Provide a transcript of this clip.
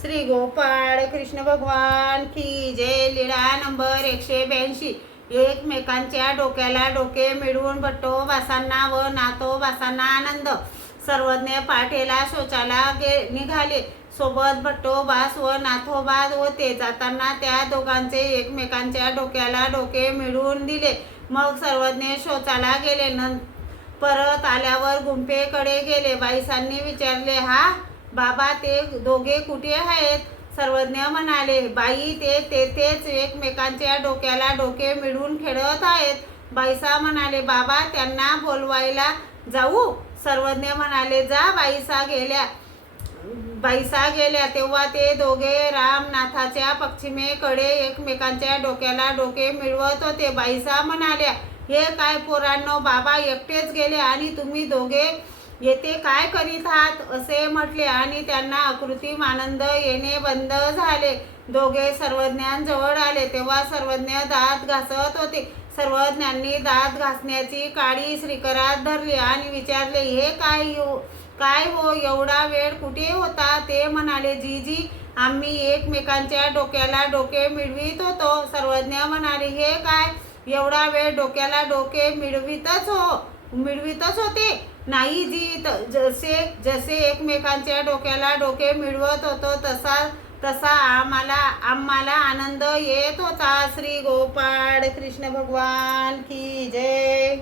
श्री गोपाळ कृष्ण भगवान की जय. लीळा नंबर 182. एकमेकांच्या डोक्याला डोके मिळवून भट्टोबासांना व नाथोबासांना आनंद. सर्वज्ञ पाठेला शौचाला निघाले. सोबत भट्टोबास व नाथोबास व ते जाताना त्या दोघांचे एकमेकांच्या डोक्याला डोके मिळवून दिले. मग सर्वज्ञ शौचाला गेले. परत आल्यावर गुंफेकडे गेले. बाईसांनी विचारले, हा बाबा ते दोघे कुठे आहेत? सर्वज्ञ म्हणाले, बाई ते तेथेच एकमेकांच्या डोक्याला डोके मिळवून खेळत आहेत. बाईसा म्हणाले, बाबा त्यांना बोलवायला जाऊ? सर्वज्ञ म्हणाले, जा. बाईसा गेल्या तेव्हा ते दोघे रामनाथाच्या पश्चिमेकडे एकमेकांच्या डोक्याला डोके मिळवत होते. बाईसा म्हणाल्या, हे काय पोरांनो, बाबा एकटेच गेले आणि तुम्ही दोघे येथे काय करीत आहात? असे म्हटले आणि त्यांना अकृत्रिम आनंद येणे बंद झाले. दोघे सर्वज्ञांजवळ आले तेव्हा सर्वज्ञ दात घासत होते. सर्वज्ञांनी दात घासण्याची काडी श्रीकरात धरली आणि विचारले, हे काय हो, एवढा वेळ कुठे होता? ते म्हणाले, जीजी आम्ही एकमेकांच्या डोक्याला डोके मिळवित होतो. सर्वज्ञ म्हणाले, हे काय एवढा वेळ डोक्याला डोके मिळवितच होते? नाही जी, जसे एकमेकांच्या डोक्याला डोके मिळवत होतो तसा आम्हाला आनंद येत होता. श्री गोपाळ कृष्ण भगवान की जय.